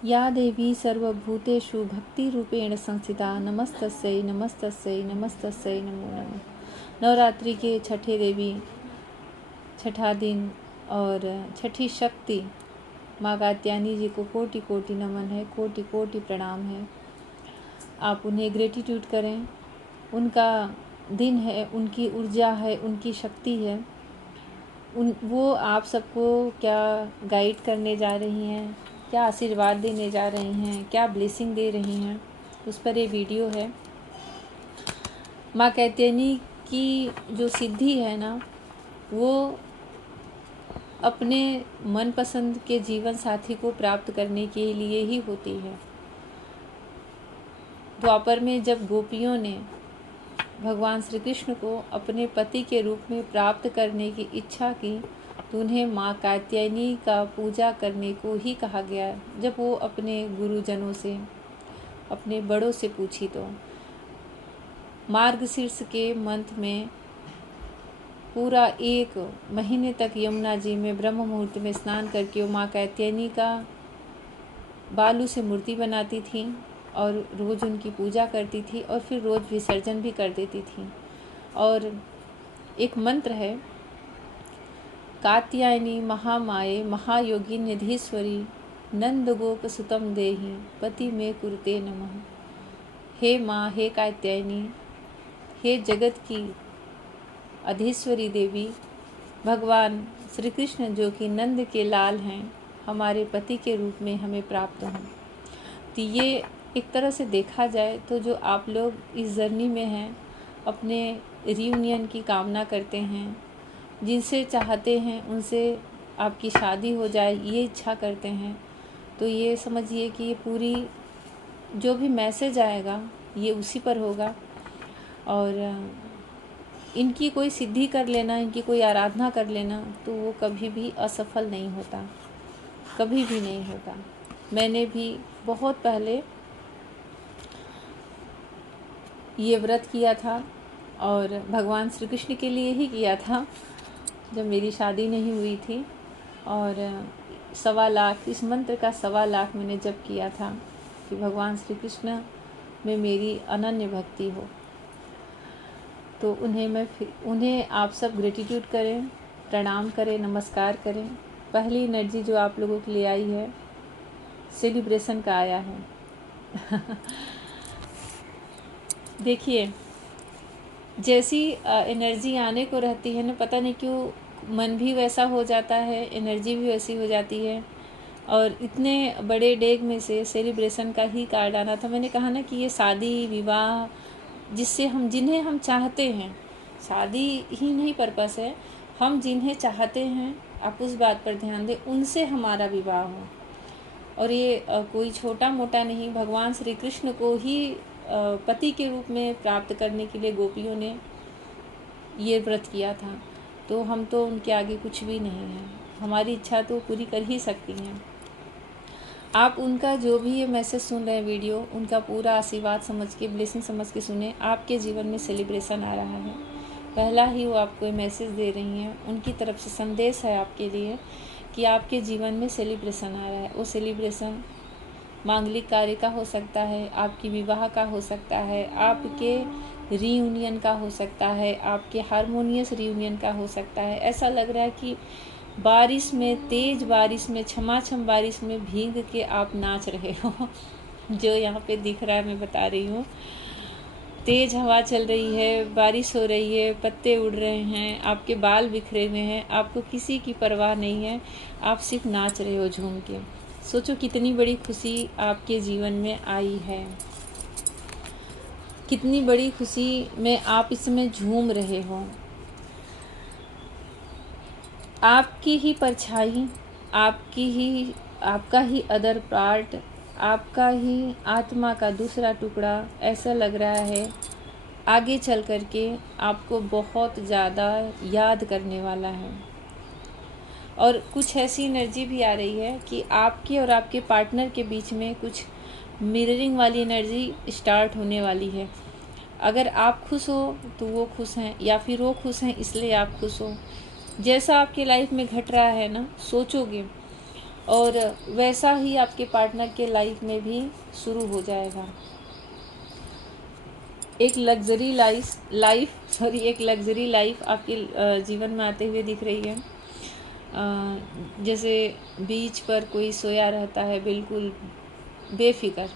या देवी सर्वभूतेषु भक्तिरूपेण संस्थिता नमस्तस्यै नमस्तस्यै नमस्तस्यै नमो नमः। नवरात्रि के छठे देवी, छठा दिन और छठी शक्ति माँ कात्यायनी जी को कोटि कोटि नमन है, कोटि कोटि प्रणाम है। आप उन्हें ग्रेटिट्यूड करें। उनका दिन है, उनकी ऊर्जा है, उनकी शक्ति है। वो आप सबको क्या गाइड करने जा रही हैं, क्या आशीर्वाद देने जा रही हैं, क्या ब्लेसिंग दे रही हैं, उस पर ये वीडियो है। माँ कात्यायनी की जो सिद्धि है ना, वो अपने मनपसंद के जीवन साथी को प्राप्त करने के लिए ही होती है। द्वापर में जब गोपियों ने भगवान श्री कृष्ण को अपने पति के रूप में प्राप्त करने की इच्छा की, तो उन्हें माँ कात्यायनी का पूजा करने को ही कहा गया। जब वो अपने गुरुजनों से, अपने बड़ों से पूछी तो मार्गशीर्ष के मंथ में पूरा 1 महीने तक यमुना जी में ब्रह्म मुहूर्त में स्नान करके वो माँ कात्यायनी का बालू से मूर्ति बनाती थी और रोज़ उनकी पूजा करती थी और फिर रोज़ विसर्जन भी कर देती थी। और एक मंत्र है, कात्यायनी महामाये महायोगी निधीश्वरी नंद गोप सुतम देहि पति में कुरुते नमः। हे माँ, हे कात्यायनी, हे जगत की अधीश्वरी देवी, भगवान श्री कृष्ण जो कि नंद के लाल हैं, हमारे पति के रूप में हमें प्राप्त हों। तो ये एक तरह से देखा जाए तो जो आप लोग इस जर्नी में हैं, अपने रियूनियन की कामना करते हैं, जिनसे चाहते हैं उनसे आपकी शादी हो जाए, ये इच्छा करते हैं, तो ये समझिए कि ये पूरी जो भी मैसेज आएगा ये उसी पर होगा। और इनकी कोई सिद्धि कर लेना, इनकी कोई आराधना कर लेना, तो वो कभी भी असफल नहीं होता, कभी भी नहीं होता। मैंने भी बहुत पहले ये व्रत किया था और भगवान श्री कृष्ण के लिए ही किया था, जब मेरी शादी नहीं हुई थी। और 1.25 लाख, इस मंत्र का 1.25 लाख मैंने जब किया था कि भगवान श्री कृष्ण में मेरी अनन्य भक्ति हो। तो उन्हें आप सब ग्रेटिट्यूड करें, प्रणाम करें, नमस्कार करें। पहली एनर्जी जो आप लोगों के लिए आई है, सेलिब्रेशन का आया है। देखिए, जैसी एनर्जी आने को रहती है ना, पता नहीं क्यों मन भी वैसा हो जाता है, एनर्जी भी वैसी हो जाती है। और इतने बड़े डेग में से सेलिब्रेशन का ही कार्ड आना था। मैंने कहा ना कि ये शादी विवाह जिन्हें हम चाहते हैं, शादी ही नहीं पर्पस है, हम जिन्हें चाहते हैं, आप उस बात पर ध्यान दें, उनसे हमारा विवाह हो। और ये कोई छोटा मोटा नहीं, भगवान श्री कृष्ण को ही पति के रूप में प्राप्त करने के लिए गोपियों ने ये व्रत किया था। तो हम तो उनके आगे कुछ भी नहीं हैं, हमारी इच्छा तो पूरी कर ही सकती हैं। आप उनका जो भी ये मैसेज सुन रहे हैं, वीडियो, उनका पूरा आशीर्वाद समझ के, ब्लेसिंग समझ के सुने। आपके जीवन में सेलिब्रेशन आ रहा है, पहला ही वो आपको ये मैसेज दे रही हैं, उनकी तरफ से संदेश है आपके लिए कि आपके जीवन में सेलिब्रेशन आ रहा है। वो सेलिब्रेशन मांगलिक कार्य का हो सकता है, आपकी विवाह का हो सकता है, आपके रीयूनियन का हो सकता है, आपके हारमोनियस रीयूनियन का हो सकता है। ऐसा लग रहा है कि बारिश में, तेज़ बारिश में, छमाछम बारिश में भीग के आप नाच रहे हो। जो यहाँ पे दिख रहा है, मैं बता रही हूँ। तेज़ हवा चल रही है, बारिश हो रही है, पत्ते उड़ रहे हैं, आपके बाल बिखरे हुए हैं, आपको किसी की परवाह नहीं है, आप सिर्फ नाच रहे हो झूम के। सोचो कितनी बड़ी खुशी आपके जीवन में आई है, कितनी बड़ी खुशी में आप इसमें झूम रहे हो। आपकी ही परछाई, आपका ही अदर पार्ट, आपका ही आत्मा का दूसरा टुकड़ा ऐसा लग रहा है आगे चल कर के आपको बहुत ज़्यादा याद करने वाला है। और कुछ ऐसी एनर्जी भी आ रही है कि आपके और आपके पार्टनर के बीच में कुछ मिररिंग वाली एनर्जी स्टार्ट होने वाली है। अगर आप खुश हो तो वो खुश हैं, या फिर वो खुश हैं इसलिए आप खुश हो। जैसा आपकी लाइफ में घट रहा है ना, सोचोगे और वैसा ही आपके पार्टनर के लाइफ में भी शुरू हो जाएगा। एक लग्जरी लाइफ आपके जीवन में आते हुए दिख रही है। जैसे बीच पर कोई सोया रहता है बिल्कुल बेफिक्र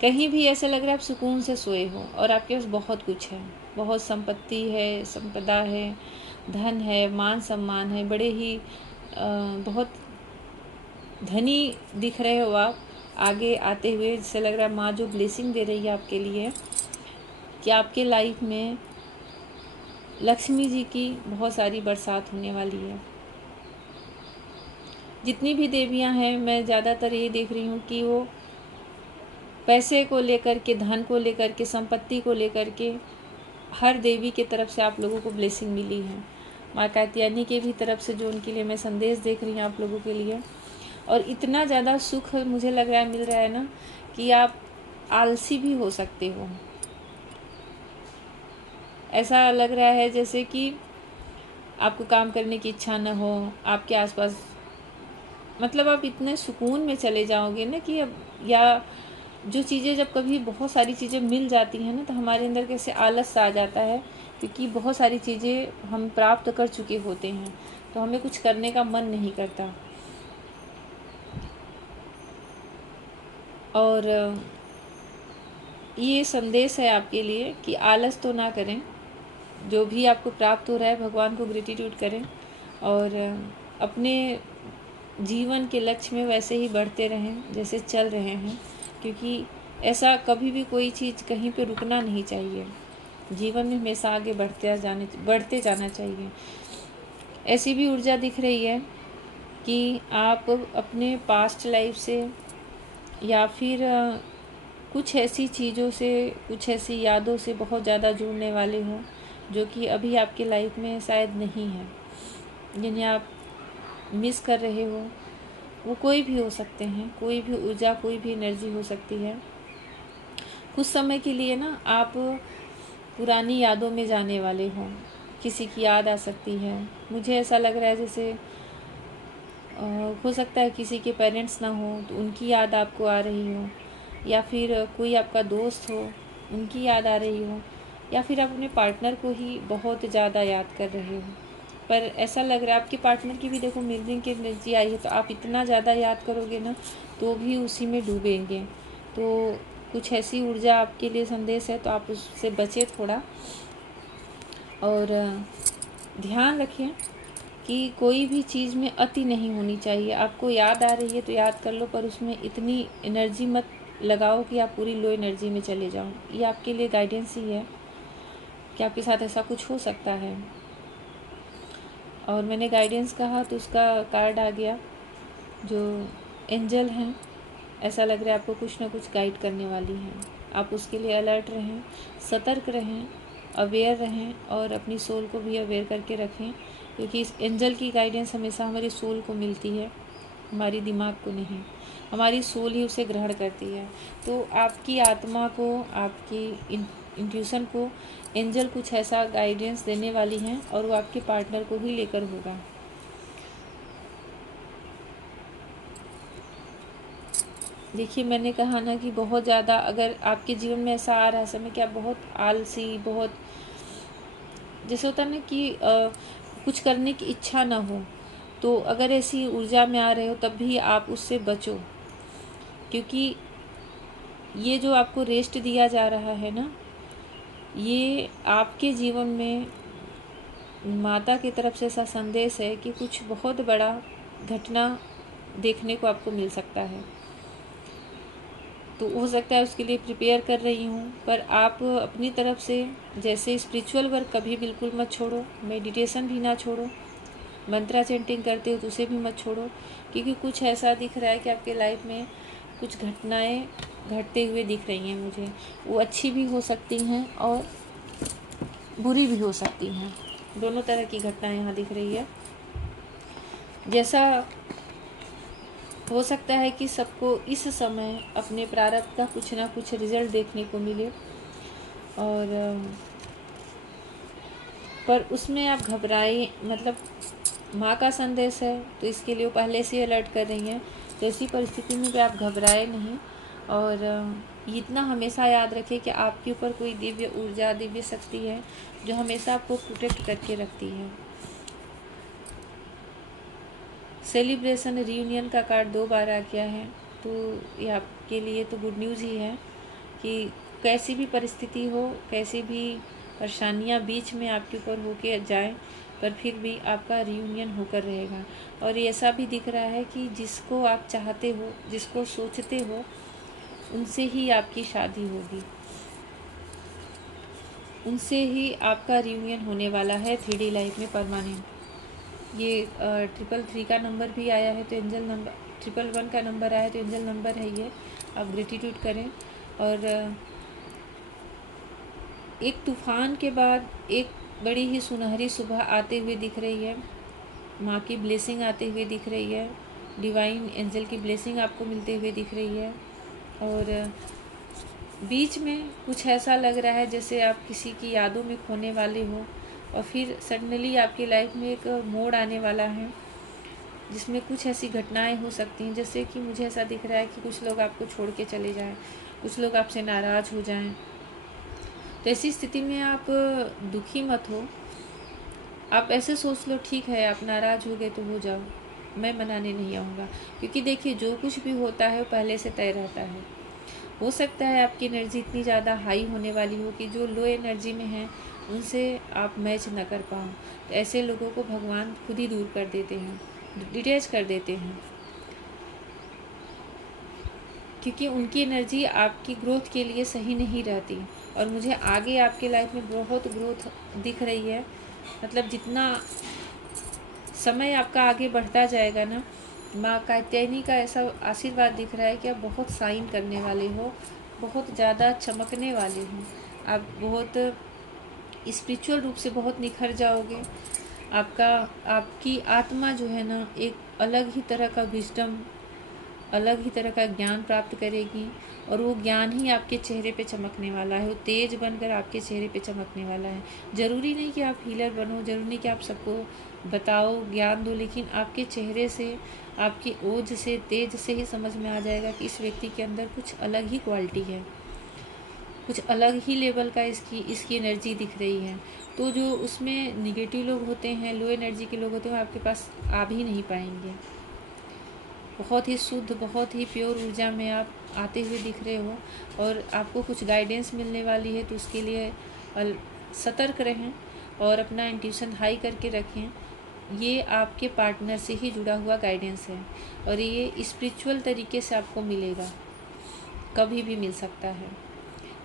कहीं भी ऐसे लग रहा है आप सुकून से सोए हो, और आपके पास बहुत कुछ है, बहुत संपत्ति है, संपदा है, धन है, मान सम्मान है, बड़े ही बहुत धनी दिख रहे हो आप आगे आते हुए। जिससे लग रहा है माँ जो ब्लेसिंग दे रही है आपके लिए कि आपके लाइफ में लक्ष्मी जी की बहुत सारी बरसात होने वाली है। जितनी भी देवियां हैं, मैं ज़्यादातर ये देख रही हूँ कि वो पैसे को लेकर के, धन को लेकर के, संपत्ति को लेकर के हर देवी की तरफ से आप लोगों को ब्लेसिंग मिली है। माँ कात्यायनी के भी तरफ से जो उनके लिए मैं संदेश देख रही हूँ आप लोगों के लिए, और इतना ज़्यादा सुख मुझे लग रहा है मिल रहा है ना कि आप आलसी भी हो सकते हो। ऐसा लग रहा है जैसे कि आपको काम करने की इच्छा न हो, आपके आसपास मतलब आप इतने सुकून में चले जाओगे ना कि अब, या जो चीज़ें जब कभी बहुत सारी चीज़ें मिल जाती हैं ना तो हमारे अंदर कैसे आलस सा आ जाता है, क्योंकि बहुत सारी चीज़ें हम प्राप्त कर चुके होते हैं तो हमें कुछ करने का मन नहीं करता। और ये संदेश है आपके लिए कि आलस तो ना करें, जो भी आपको प्राप्त हो रहा है भगवान को ग्रेटिट्यूड करें और अपने जीवन के लक्ष्य में वैसे ही बढ़ते रहें जैसे चल रहे हैं, क्योंकि ऐसा कभी भी कोई चीज़ कहीं पे रुकना नहीं चाहिए। जीवन में हमेशा आगे बढ़ते जाना चाहिए। ऐसी भी ऊर्जा दिख रही है कि आप अपने पास्ट लाइफ से या फिर कुछ ऐसी चीज़ों से, कुछ ऐसी यादों से बहुत ज़्यादा जुड़ने वाले हो जो कि अभी आपकी लाइफ में शायद नहीं है, जिन्हें आप मिस कर रहे हो। वो कोई भी हो सकते हैं, कोई भी ऊर्जा, कोई भी एनर्जी हो सकती है। कुछ समय के लिए ना आप पुरानी यादों में जाने वाले हो, किसी की याद आ सकती है। मुझे ऐसा लग रहा है जैसे हो सकता है किसी के पेरेंट्स ना हो तो उनकी याद आपको आ रही हो, या फिर कोई आपका दोस्त हो उनकी याद आ रही हो, या फिर आप अपने पार्टनर को ही बहुत ज़्यादा याद कर रहे हो। पर ऐसा लग रहा है आपके पार्टनर की भी देखो मिररिंग की एनर्जी आई है, तो आप इतना ज़्यादा याद करोगे ना तो भी उसी में डूबेंगे। तो कुछ ऐसी ऊर्जा आपके लिए संदेश है, तो आप उससे बचें थोड़ा, और ध्यान रखें कि कोई भी चीज़ में अति नहीं होनी चाहिए। आपको याद आ रही है तो याद कर लो, पर उसमें इतनी एनर्जी मत लगाओ कि आप पूरी लो एनर्जी में चले जाओ। ये आपके लिए गाइडेंस ही है कि आपके साथ ऐसा कुछ हो सकता है। और मैंने गाइडेंस कहा तो उसका कार्ड आ गया, जो एंजल हैं, ऐसा लग रहा है आपको कुछ ना कुछ गाइड करने वाली हैं। आप उसके लिए अलर्ट रहें, सतर्क रहें, अवेयर रहें, और अपनी सोल को भी अवेयर करके रखें, क्योंकि इस एंजल की गाइडेंस हमेशा हमारी सोल को मिलती है, हमारी दिमाग को नहीं। हमारी सोल ही उसे ग्रहण करती है। तो आपकी आत्मा को, आपकी इंट्यूशन को एंजल कुछ ऐसा गाइडेंस देने वाली हैं, और वो आपके पार्टनर को ही लेकर होगा। देखिए, मैंने कहा ना कि बहुत ज़्यादा अगर आपके जीवन में ऐसा आ रहा है समय कि आप बहुत आलसी, बहुत जैसे होता है ना कि कुछ करने की इच्छा ना हो, तो अगर ऐसी ऊर्जा में आ रहे हो तब भी आप उससे बचो, क्योंकि ये जो आपको रेस्ट दिया जा रहा है ना, ये आपके जीवन में माता की तरफ से ऐसा संदेश है कि कुछ बहुत बड़ा घटना देखने को आपको मिल सकता है। तो हो सकता है उसके लिए प्रिपेयर कर रही हूँ, पर आप अपनी तरफ से जैसे स्पिरिचुअल वर्क कभी बिल्कुल मत छोड़ो, मेडिटेशन भी ना छोड़ो, मंत्रा चैंटिंग करते हो तो उसे भी मत छोड़ो, क्योंकि कुछ ऐसा दिख रहा है कि आपके लाइफ में कुछ घटनाएं घटते हुए दिख रही हैं मुझे। वो अच्छी भी हो सकती हैं और बुरी भी हो सकती हैं, दोनों तरह की घटनाएं यहाँ दिख रही है। जैसा हो सकता है कि सबको इस समय अपने प्रारब्ध का कुछ ना कुछ रिजल्ट देखने को मिले, और पर उसमें आप घबराए, मतलब माँ का संदेश है, तो इसके लिए वो पहले से अलर्ट कर रही हैं। तो ऐसी परिस्थिति में भी आप घबराए नहीं, और इतना हमेशा याद रखें कि आपके ऊपर कोई दिव्य ऊर्जा, दिव्य शक्ति है जो हमेशा आपको प्रोटेक्ट करके रखती है। सेलिब्रेशन रियूनियन का कार्ड 2 बार आ गया है, तो ये आपके लिए तो गुड न्यूज़ ही है कि कैसी भी परिस्थिति हो, कैसी भी परेशानियां बीच में आपके ऊपर होके जाए, पर फिर भी आपका रियूनियन होकर रहेगा। और ये ऐसा भी दिख रहा है कि जिसको आप चाहते हो, जिसको सोचते हो, उनसे ही आपकी शादी होगी, उनसे ही आपका रियूनियन होने वाला है 3D लाइफ में परमानेंट। ये 333 का नंबर भी आया है, तो एंजल नंबर 111 का नंबर आया है, तो एंजल नंबर है ये। आप ग्रेटिट्यूड करें। और एक तूफान के बाद एक बड़ी ही सुनहरी सुबह आते हुए दिख रही है। माँ की ब्लेसिंग आते हुए दिख रही है, डिवाइन एंजल की ब्लेसिंग आपको मिलते हुए दिख रही है। और बीच में कुछ ऐसा लग रहा है जैसे आप किसी की यादों में खोने वाले हो, और फिर सडनली आपकी लाइफ में एक मोड़ आने वाला है जिसमें कुछ ऐसी घटनाएं हो सकती हैं, जैसे कि मुझे ऐसा दिख रहा है कि कुछ लोग आपको छोड़ के चले जाएं, कुछ लोग आपसे नाराज़ हो जाएं। तो ऐसी स्थिति में आप दुखी मत हो। आप ऐसे सोच लो, ठीक है आप नाराज़ हो गए तो हो जाओ, मैं मनाने नहीं आऊँगा। क्योंकि देखिए, जो कुछ भी होता है वो पहले से तय रहता है। हो सकता है आपकी एनर्जी इतनी ज़्यादा हाई होने वाली हो कि जो लो एनर्जी में हैं उनसे आप मैच न कर पाओ। तो ऐसे लोगों को भगवान खुद ही दूर कर देते हैं, डिटैच कर देते हैं, क्योंकि उनकी एनर्जी आपकी ग्रोथ के लिए सही नहीं रहती। और मुझे आगे आपके लाइफ में बहुत ग्रोथ दिख रही है। मतलब जितना समय आपका आगे बढ़ता जाएगा ना, माँ कात्यायनी का ऐसा आशीर्वाद दिख रहा है कि आप बहुत शाइन करने वाले हो, बहुत ज़्यादा चमकने वाले हो। आप बहुत स्पिरिचुअल रूप से बहुत निखर जाओगे। आपकी आत्मा जो है ना, एक अलग ही तरह का विजडम, अलग ही तरह का ज्ञान प्राप्त करेगी, और वो ज्ञान ही आपके चेहरे पे चमकने वाला है। वो तेज बनकर आपके चेहरे पे चमकने वाला है। ज़रूरी नहीं कि आप हीलर बनो, ज़रूरी नहीं कि आप सबको बताओ, ज्ञान दो, लेकिन आपके चेहरे से, आपकी ओज से, तेज से ही समझ में आ जाएगा कि इस व्यक्ति के अंदर कुछ अलग ही क्वालिटी है, कुछ अलग ही लेवल का इसकी एनर्जी दिख रही है। तो जो उसमें निगेटिव लोग होते हैं, लो एनर्जी के लोग होते हैं, वो आपके पास आ भी नहीं पाएंगे। बहुत ही शुद्ध, बहुत ही प्योर ऊर्जा में आप आते हुए दिख रहे हो, और आपको कुछ गाइडेंस मिलने वाली है। तो उसके लिए सतर्क रहें और अपना इंट्यूशन हाई करके रखें। ये आपके पार्टनर से ही जुड़ा हुआ गाइडेंस है, और ये स्पिरिचुअल तरीके से आपको मिलेगा, कभी भी मिल सकता है।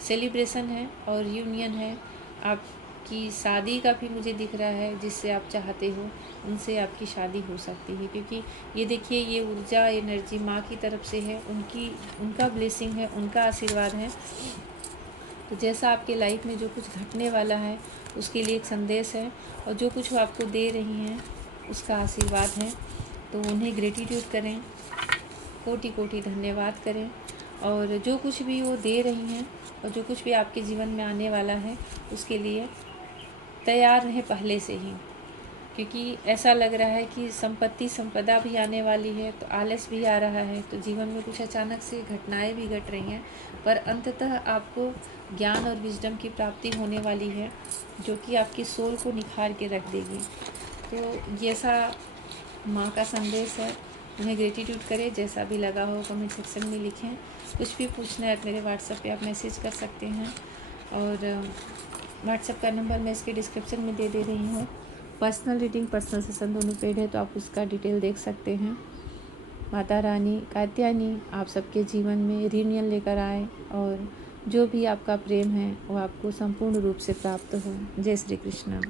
सेलिब्रेशन है और यूनियन है। आपकी शादी का भी मुझे दिख रहा है, जिससे आप चाहते हो उनसे आपकी शादी हो सकती है। क्योंकि ये देखिए, ये ऊर्जा, एनर्जी माँ की तरफ से है, उनका ब्लेसिंग है, उनका आशीर्वाद है। तो जैसा आपके लाइफ में जो कुछ घटने वाला है उसके लिए एक संदेश है, और जो कुछ वो आपको दे रही हैं उसका आशीर्वाद है। तो उन्हें ग्रेटिट्यूड करें, कोटि कोटि धन्यवाद करें। और जो कुछ भी वो दे रही हैं और जो कुछ भी आपके जीवन में आने वाला है उसके लिए तैयार रहें पहले से ही। क्योंकि ऐसा लग रहा है कि संपदा भी आने वाली है, तो आलस भी आ रहा है, तो जीवन में कुछ अचानक से घटनाएं भी घट रही हैं, पर अंततः आपको ज्ञान और विजडम की प्राप्ति होने वाली है, जो कि आपकी सोल को निखार के रख देगी। तो जैसा माँ का संदेश है, उन्हें ग्रेटिट्यूड करें। जैसा भी लगा हो कमेंट सेक्शन में लिखें। कुछ भी पूछना है मेरे व्हाट्सएप पे आप मैसेज कर सकते हैं, और व्हाट्सएप का नंबर मैं इसके डिस्क्रिप्शन में दे रही हूँ। पर्सनल रीडिंग, पर्सनल सेशन दोनों पेड है, तो आप उसका डिटेल देख सकते हैं। माता रानी कात्यायनी आप सबके जीवन में रियूनियन लेकर आए, और जो भी आपका प्रेम है वो आपको संपूर्ण रूप से प्राप्त हो। जय श्री कृष्ण।